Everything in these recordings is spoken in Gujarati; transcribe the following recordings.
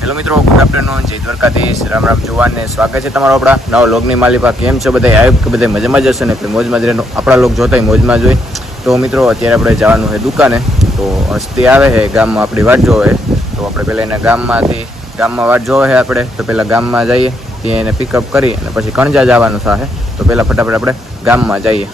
હેલો મિત્રો, ગુડ આફ્ટરનૂન, જય દ્વારકાધીશ, રામ રામ જુવાન ને સ્વાગત છે તમારો આપણા નવા લોગની માલિકા. કેમ છો બધા? આયોગ કે બધા મજામાં જશે ને? મોજમાં જ રહેનો આપણા લોક જોતા મોજમાં જોઈ. તો મિત્રો અત્યારે આપણે જવાનું છે દુકાને. તો હસ્તી આવે છે ગામમાં આપણી વાટ જોવે. તો આપણે પહેલાં એને ગામમાં વાટ જોવે છે આપણે. તો પહેલાં ગામમાં જઈએ, ત્યાં એને પિકઅપ કરી અને પછી કણજા જવાનું થાય. તો પહેલાં ફટાફટ આપણે ગામમાં જઈએ.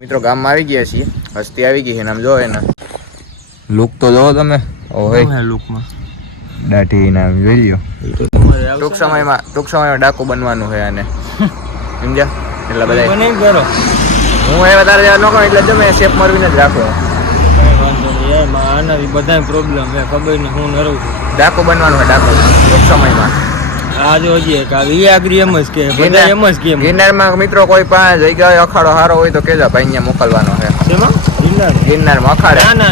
મિત્રો ગામમાં આવી ગયા છીએ, હસ્તી આવી ગઈ છે ને આમ જો એને લુક તો જોવો તમે. ઓહે લુકમાં દાઢી નામ જોઈ લ્યો. ટૂંક સમયમાં ડાકુ બનવાનું છે આને, સમજ્યા? એટલે બધા હું એ વધારે ન કરું એટલે તમે શેપ મારવીને જ રાખો. આનાથી બધા પ્રોબ્લેમ છે, ખબર નહીં હું નરું છું. ડાકુ બનવાનું છે, ડાકુ ટૂંક સમયમાં. આજે હજી એક આવી આગળ એમ જ કે બધા એમ જ કેમ ગિરનારમાં મિત્રો કોઈ પાંચ જગ્યાએ અખાડો સારો હોય તો કેજો ભાઈ, અહીંયા મોકલવાનો છે. ગિરનારમાં અખાડે ના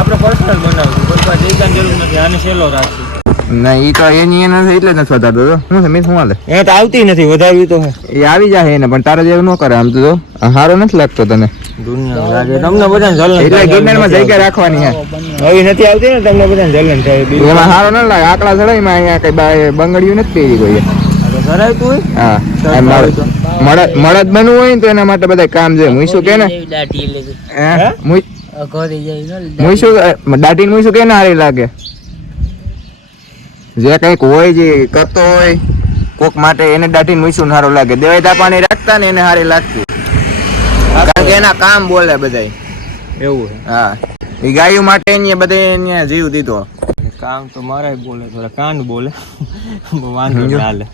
આપણે પર્સનલ બનાવશું, કોઈ પાસે જગ્યાની જરૂર નથી. આને સેલો રાખશું. ના ઈ તો એની નથી એટલે જ નથી વધારતો. શું છે મિસ, શું હાલે? એ તો આવતી નથી, વધારવી તો એ આવી જાય એને, પણ તારે જેવું ન કરે. આમ તો સારો નથી લાગતો તને. દુનિયા લાગે તમને બધાને જલન. એટલે ગિરનારમાં જગ્યા રાખવાની છે. હવે નથી આવતી ને તમને બધાને જલન થાય. એમાં સારો ન લાગે. આકડા ચડાઈમાં અહીંયા કઈ બંગડીયું નથી પહેરી કોઈ. ધરાવતું હોય હા, મળદ બનવું હોય ને તો એના માટે બધા કામ છે. મુઈશું કે ને મુઈશું દાઢી મુઈશું કે ના હારી લાગે. જે કઈક હોય જે કરતો હોય કોક માટે એને દાઢી મુઈશું સારો લાગે. દેવાય તાપાની રાખતા ને એને સારી લાગતી, કારણ કે એના કામ બોલે બધા એવું. હા, એ ગાયો માટે એને બધે જીવ દીધો. કામ તો મારા બોલે, થોડા કાંડ બોલે, વાંધો ના હાલે.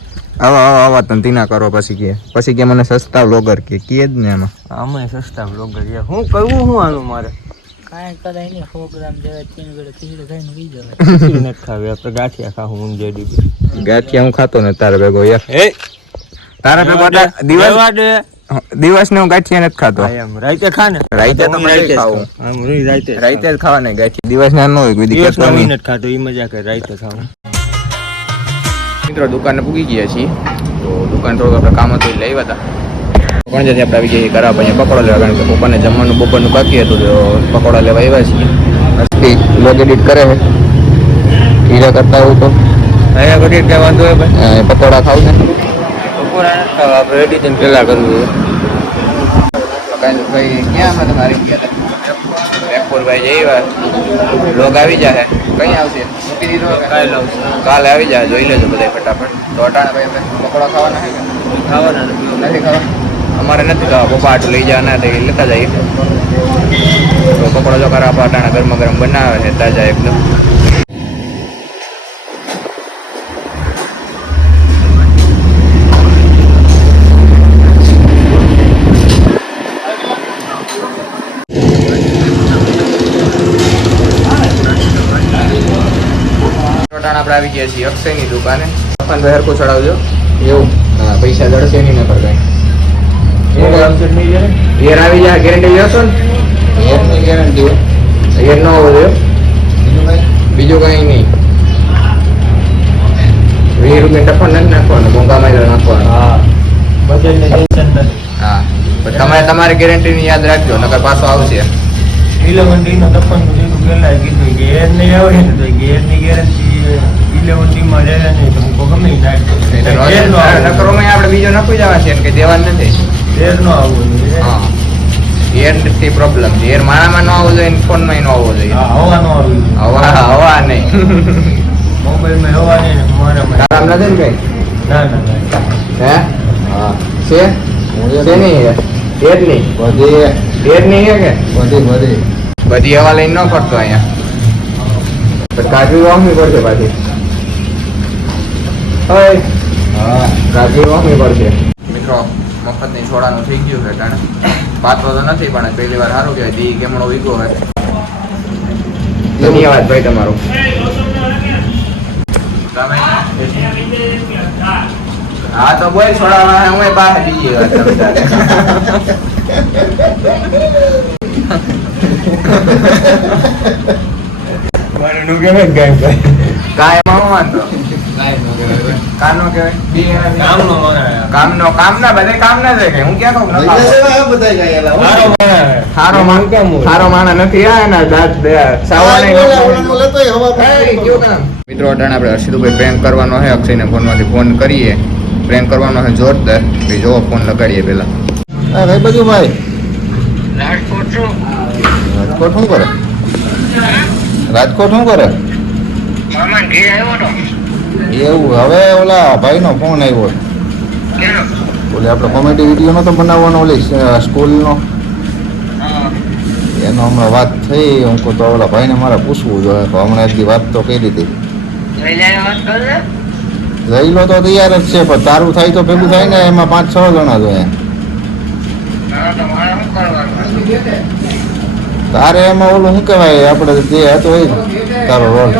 આવા તંતી ના કરો. પછી કે મને સસ્તા વ્લોગર કે જ ને એમાં અમે સસ્તા વ્લોગર હું કરવું શું આનું મારે કાંઈ કરાય નહીં. 100 ગ્રામ જેવા 3 ગળે ખીચડી ખાઈને વી જવાય. નથી ખાવી આપણે ગાંઠિયા ખાવું. હું જે ગાંઠિયા હું ખાતો ને તારે ભેગો યાર. તારે ભેગો દિવસ ને હું ગાંઠિયા નથી ખાતો. રાઈતે ખા ને. રાઈતે તો રાઈતે જ ખાવાના ગાંઠિયા. દિવસ ના ન હોય કોઈ દિવસ નથી ખાતો. એ મજા કરે રાઈતે ખાવાનું. મિત્રો દુકાને પૂગી ગયા છીએ. તો દુકાન થોડુંક આપણે કામ હતું લઈ આવ્યા હતા. પણ જેથી આપણે આવી ગયા કરાવવા અહીંયા પકોડા લેવા, કારણ કે પપ્પાને જમવાનું બપોરનું બાકી હતું તો પકોડા લેવા આવ્યા છીએ. લોગ એડિટ કરે છે હીરા કરતા હોય તો અહીંયા કરી કઈ વાંધો હોય ભાઈ. પકોડા ખાવ ને પકોડા નથી ખાવા, આપણે એડિટિંગ પહેલા કરવું. ભાઈ ક્યાં અમે તમારે ગયા હતા રેપુરભાઈ જઈ વાર લોગ આવી જાય. કઈ આવશે? મૂકી દીધો કાલે આવી જાય, જોઈ લેજો બધા ફટાફટ. તો અટાણે ભાઈ અમે પકોડા ખાવાના છે કે ખાવાના નથી ખાવા? અમારે નથી ખાવા. પપ્પા આટલું લઈ જવાના તો એ લેતા જઈએ. તો પકોડા જો કરા અટાણે ગરમા ગરમ બનાવે છે તાજા એકદમ. આપણે આવી ગયા છીએ અક્ષયની દુકાને. ભાઈ હરખું ચડાવજો. એવું હા, પૈસા જડશે નહીં નકર કઈ. ઘેર આવી જાય ગેરંટી લેશો ને? ઘેરની ગેરંટી હોય. ઘેર ન હોવો જોઈએ. બીજું કઈ નહીં. 20 રૂપિયા ટફન નથી નાખવાનું, ભૂંગામાં નાખવાનું. હા, તમે તમારી ગેરંટીની યાદ રાખજો નકર પાછો આવશે. 11D નો તપન પેલા કીધું કે ઘેર નહીં આવે ને તો ઘેરની ગેરંટી 11D માં લે નહીં તો હું ગમે આપણે બીજો નખી જવા છે કે દેવાનું નથી. ઘેર નો આવવું જોઈએ. હા, ઘેરથી પ્રોબ્લેમ. ઘેર માણામાં ન આવવું જોઈએ, ફોનમાં ન આવવું જોઈએ. હવા નો આવવું જોઈએ. હવા નહીં. મોબાઈલમાં હવા નહીં ને મારામાં આરામ નથી ને કઈ? ના હે હા છે નહીં ઘેરની ઘેરની છે કે બધી હવા લઈને ન કરતો અહીંયા. કાજુ વાવવી પડશે પાછી. હા, કાજુ વાવવી પડશે. મિત્રો મફતની છોડાનું થઈ ગયું છે ટાણે. પાત્રો તો નથી પણ પહેલી વાર સારું કહેવાય. દી કેમણો વીગો હશે. ધન્યવાદ ભાઈ તમારો. હા તો બોલ છોડાવવા હું બહાર બીજી વાત કાયમ વાંધો કાનો કહેવાય કામનો માણસ. કામના બધા કામના જ કે હું ક્યાં કહું લઈ લેવા બધા ગયા એલા. સારો માણસ. સારો માણસ નથી આ એના દાંત સાવાને ઓલાનો લેતોય હવા પર. મિત્રો અટાણે આપણે હર્ષિતભાઈ પ્રેન્ક કરવાનો છે અક્ષયને ફોનમાંથી ફોન કરીએ પ્રેન્ક કરવાનો છે જોરદાર ભાઈ જો ફોન લગાડીએ પેલા હા ભાઈ બધું ભાઈ રાજકોટ છું. રાજકોટ શું કરે રાજકોટ શું કરે મામા ઘેર આવ્યો તો. એવું હવે ઓલા ભાઈનો ફોન આવ્યો કેનો? ઓલે આપણે કોમેડી વિડીયો નતો બનાવવાનો ઓલી સ્કૂલનો હા. એનો હમણાં વાત થઈ હું કહું તો ઓલા ભાઈને મારે પૂછવું જોઈએ તો હમણાં એક દી વાત તો કરી હતી લઈ લે વાત કર ને. લઈ લો તો તૈયાર જ છે પણ તારું થાય તો ભેગું થાય ને એમાં 5-6 જણા જોઈએ હા તો મારે શું કરવાનું? તારે એમાં ઓલું શું કહેવાય આપણે જે હતો એ જ તારો રોલ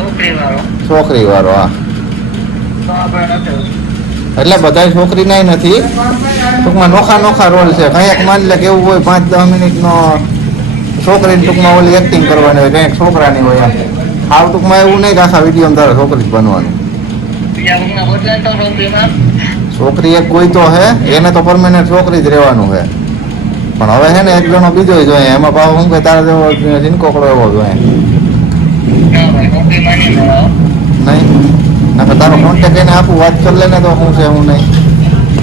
છોકરી વાળો. છોકરી વાળો હા તો આપણે નથી. એટલે બધાય છોકરી નાય નથી ટૂંકમાં નોખા રોલ છે કંઈક માની લે કે એવું હોય 5-10 મિનિટનો છોકરીની ટૂંકમાં ઓલી એક્ટિંગ કરવાની હોય કંઈક છોકરાની હોય એમ હાવ ટૂંકમાં એવું નહીં કે આખા વિડીયોમાં તારે છોકરી જ બનવાનું બીજા કોઈના બદલાય તો છોકરીમાં? છોકરી એક કોઈ તો હે એને તો પરમેનન્ટ છોકરી જ રહેવાનું છે પણ હવે છે ને એક જણો બીજો જોઈએ એમાં પાછો શું કે તારે જેવો ઝીનકોકડો એવો જોઈએ ના ભાઈ છોકરીમાં નહીં મળાવો. નહીં નકર તારો કોન્ટેક્ટ એને આપું વાત કરી લે ને તો શું છે હું નહીં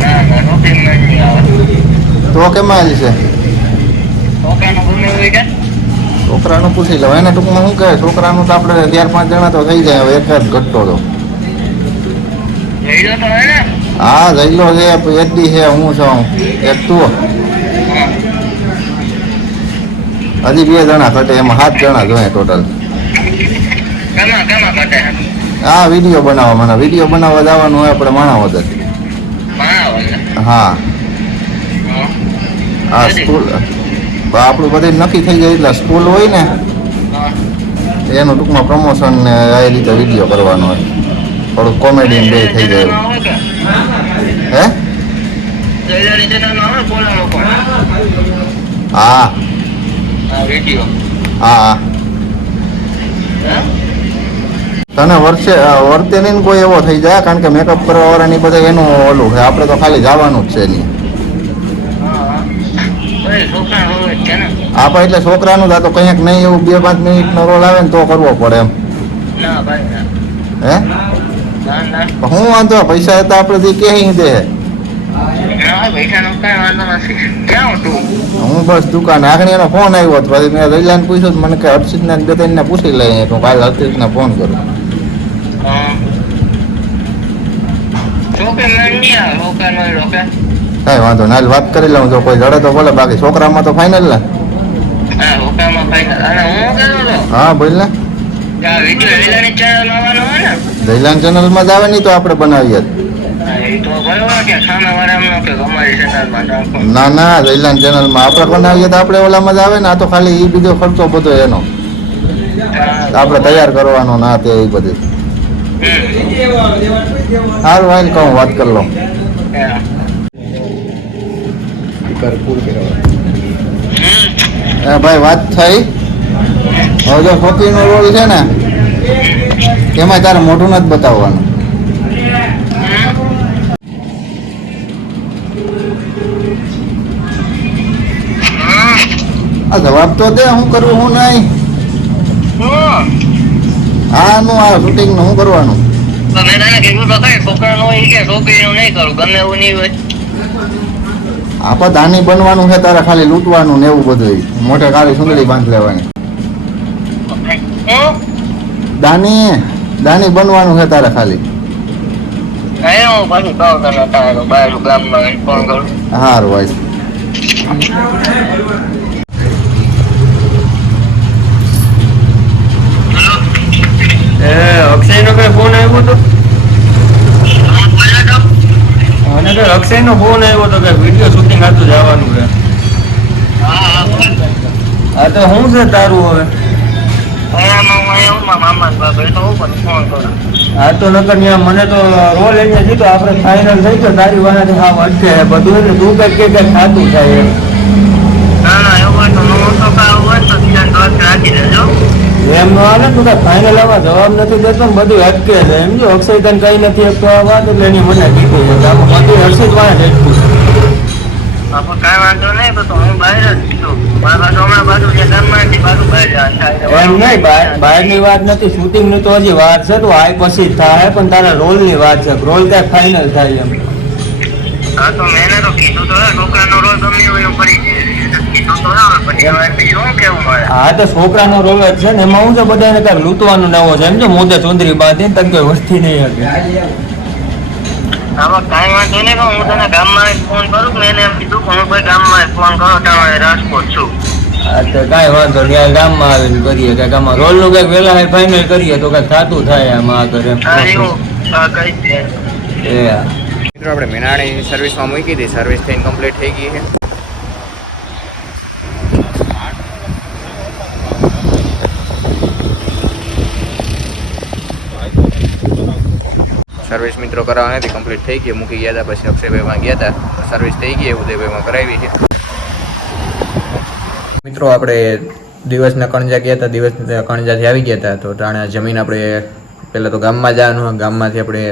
ના ના છોકરીમાં નહીં આવે. તો કેમાં આવી છે છોકરાનું ગમે હોય કે? છોકરાનું પૂછી લો એને ટૂંકમાં શું કહે છોકરાનું તો આપણે 4-5 જણા તો થઈ જાય હવે એક જ ઘટતો તો લઈ લો તો હે ને? હા જઈલો છે એડી છે હું છું એક તું હા. હજી 2 જણા ઘટે એમાં 7 જણા જોઈએ ટોટલ કેમાં કટે? હા વિડીયો બનાવવા મને વિડીયો બનાવવા જવાનું હોય આપણે માણાવદર માણાવદર. હા હા. આ સ્કૂલ આપણું બધું નક્કી થઈ જાય એટલે સ્કૂલ હોય ને હા. એનું ટૂંકમાં પ્રમોશન ને એ રીતે વિડીયો કરવાનો હોય થોડુંક કોમેડી બે થઈ જાય એવું. આવે કે? હે જયલાની ચેનલમાં આવે ને બોલાવો પણ. હા હા વિડીયો. હા હે? તને વર્તે નહીં ને કોઈ એવો થઈ જાય કારણ કે મેકઅપ કરવા વાળાની બધા એનું ઓલું છે આપણે તો ખાલી જવાનું જ છે નહીં હા. ભાઈ છોકરા હોય જ છે ને? આપણે એટલે છોકરાનું જ આ તો કંઈક નહીં એવું 2-5 મિનિટનો રોલ આવે ને તો કરવો પડે એમ ના ભાઈ ના. હે ના ના. પણ હું વાંધો પૈસા હતા આપણે જે ક્યાંય દે ના પૈસાનો કાંઈ વાંધો નથી. ક્યાં હતું? હું બસ દુકાન આગળ એનો ફોન આવ્યો તો પછી મેં રૈલાને પૂછ્યું તો મને કે હર્ષિતને 2-3 ને પૂછી લઈએ તો કાલે હર્ષિતને ફોન કરું હા. છોકરી મેળ નહીં આવે. રોકાનો હોય રોકા. કાંઈ વાંધો ના હાલ વાત કરી લઉં જો કોઈ જડે તો બોલે બાકી છોકરામાં તો ફાઇનલ ને હા રોકામાં ફાઈનલ. અને હું કહેતો હતો હા બોલ ને કે આ વિડીયો જયલાની ચેનલ આવવાનો હોય ને? જયલાન ચેનલમાં જ આવે નહીં તો આપણે બનાવીએ જ. હા, એ તો બરોબર કે સામે વાળામાં કે અમારી ચેનલમાં નાખો. ના ના જયલાન ચેનલમાં આપણે બનાવીએ તો આપણે ઓલામાં જ આવે ને આ તો ખાલી એ બીજો ખર્ચો બધો એનો આપણે તૈયાર કરવાનો ના તે એ બધી સારું હાલ કહું વાત કરી લો હા. ભાઈ વાત થઈ હવે જો ફકીરનો રોલ છે ને એમાં તારે મોઢું નથી બતાવવાનું આ જવાબ તો દે શું કરવું શું નહીં આનું આ શૂટિંગ નું શું કરવાનું તો મેં તને કીધું તો કઈ છોકરાનું હોય કે છોકરીનું નહીં કરું ગમે એવું નહીં હોય. આપણે દાની બનવાનું છે તારે ખાલી લૂંટવાનું ને એવું બધું મોઢે કાળી સુંદરી બાંધ લેવાની હું? દાની બનવાનું છે તારે ખાલી હા, હું પાછું કહું તને તારો બહાર ગામમાં ફોન કરું. હારું ભાઈ અક્ષયનો કઈ ફોન આવ્યો તો? અને કઈ અક્ષયનો ફોન આવ્યો તો કે વિડીયો શૂટિંગ હતું જવાનું છે. હા તો શું છે તારું હવે? હા તો નકર ન્યા મને તો રોલ એને દીધો આપણે ફાઇનલ થઈ ગયો તારી વાનાથી હા અટકે બધું એટલે તું કઈ કે કઈ ખાતું થાય એમ. એમ નો હાલે તો ફાઇનલ આમાં જવાબ નથી દેતો ને બધું અટકે છે એમ જો અક્ષય તને કઈ નથી આપતો આ વાત એટલે એની મને કીધું છે આમાં બધું હર્ષિત વાંહે જ અટકું કાંઈ વાંધો નહીં તો હું બહાર જ છું મારા પાછું હમણાં બાજુ જે ગામમાંથી બાજુ બહાર જવાનું એમ નહીં બહારની વાત નથી શૂટિંગ ની તો હજી વાત છે તો આ પછી થાય પણ તારા રોલ ની વાત છે રોલ ક્યાંક ફાઇનલ થાય એમ હા તો મેં એને તો કીધું તો છોકરાનો રોલ ગમે હોય એવું કરી કીધું તો ના પછી હવે બીજું શું કેવું મારે હા તો છોકરાનો રોલ જ છે ને એમાં હું છે બધાને કાંઈક લૂંટવાનું નવો છે એમ જો મોદે ચોંદરી બાંધી તને કોઈ વસ્તી નહીં હતી આમાં કાંઈ વાંધો નહીં પણ હું તને ગામમાં ફોન કરું મેં એને એમ કીધું કે હું કોઈ ગામમાં ફોન કરો તમારે રાજકોટ છું હા તો કાંઈ વાંધો નહીં ગામમાં આવીને કરીએ કાંઈક આમાં રોલનું કંઈક વહેલા ફાઇનલ કરીએ તો કાંઈક થતું થાય આમાં આગળ એમ હા એવું હા કઈ છે એ મિત્રો આપણે મેનાણી સર્વિસમાં મૂકી હતી સર્વિસ થઈને કમ્પ્લીટ થઈ ગઈ છે સર્વિસ મિત્રો કરાવવાની હતી કમ્પ્લીટ થઈ ગઈ મૂકી ગયા હતા પછી અક્ષયભાઈમાં ગયા હતા સર્વિસ થઈ ગઈ ઉદયભાઈમાં કરાવી છે મિત્રો આપણે દિવસના કણજા ગયા હતા દિવસના કણજાથી આવી ગયા હતા તો તાણે જમીન આપણે પહેલાં તો ગામમાં જવાનું ગામમાંથી આપણે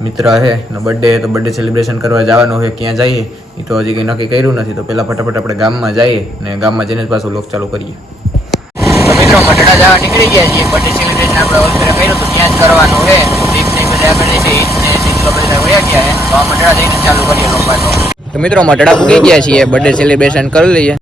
મિત્ર છે એનો બર્થડે તો બર્થડે સેલિબ્રેશન કરવા જવાનું હોય ક્યાં જઈએ એ તો હજી કંઈ નક્કી કર્યું નથી તો પહેલાં ફટાફટ આપણે ગામમાં જઈએ ને ગામમાં જઈને જ પાછું લોક ચાલુ કરીએ તો મિત્રો મઢડા જવા નીકળી ગયા છીએ બર્થડે સેલિબ્રેશન આપણે હોસ્પિટલ કર્યું તો ત્યાં જ કરવાનું છે દીપને બધા આગળ જશે ઈદને દીકરો બધા વળ્યા ગયા છે તો આ મઢડા જઈને ચાલુ કરીએ લોકો તો મિત્રો મઢડા પૂકી ગયા છીએ બર્થડે સેલિબ્રેશન કરી લઈએ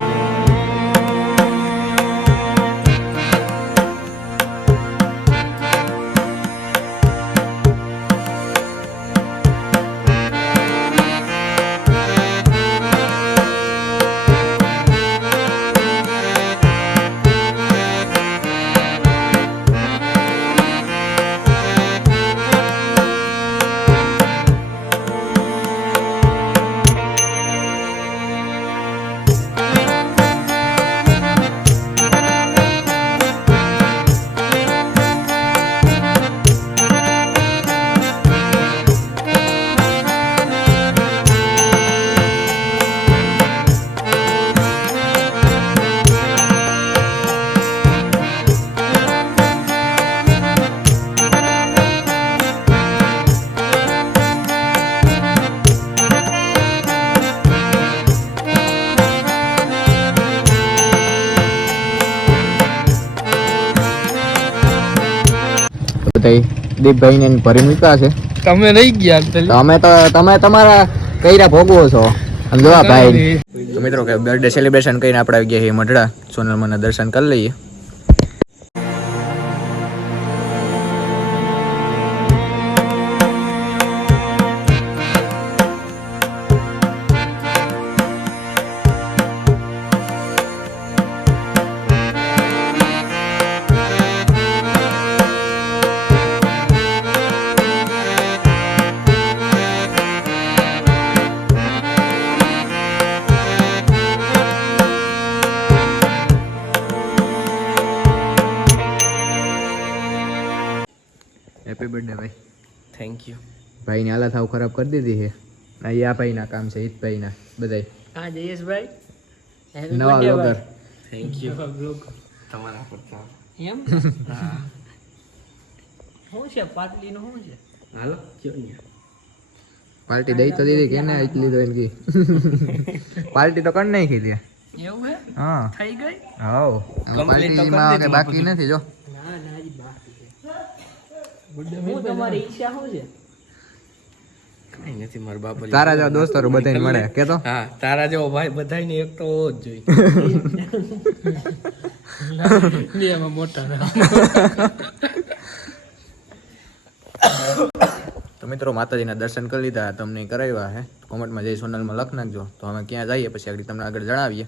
દીપભાઈ ને ભરી મૂક્યા છે તમે રહી ગયા તમે તમારા કઈરા ભોગવો છો સમજવા ભાઈ તો મિત્રો કે બર્થડે સેલિબ્રેશન કરીને આપણે આવી ગયા છીએ મઢડા સોનલમાના દર્શન કરી લઈએ હેપી બર્થડે ભાઈ થેન્ક યુ ભાઈની હાલત હાવ ખરાબ કરી દીધી છે આ ભાઈના કામ છે હિતભાઈના બધાય હા જયેશભાઈ નવા બ્લોગર થેન્ક યુ તમારા કરતા એમ શું છે પાટલીનું શું છે હાલો પાર્ટી દઈ તો દીધી કે ને એટલી તો એમ કી પાર્ટી તો કરી નાખી દે એવું હે હા થઈ ગઈ હાવ પાર્ટીમાં કે બાકી નથી જો ના ના હજી બાકી છે હું તમારી ઈચ્છા શું છે કઈ નથી મારા બાપા તારા જેવા દોસ્તારો બધાને મળે કે તો હા તારા જેવો ભાઈ બધાને એક તો હોવો જ જોઈએ એમાં મોટા તો મિત્રો માતાજીના દર્શન કરી લીધા તમને કરાવ્યા હે કોમેન્ટમાં જઈ સોનલમાં લખ નાખજો તો અમે ક્યાં જઈએ પછી આગળ તમને આગળ જણાવીએ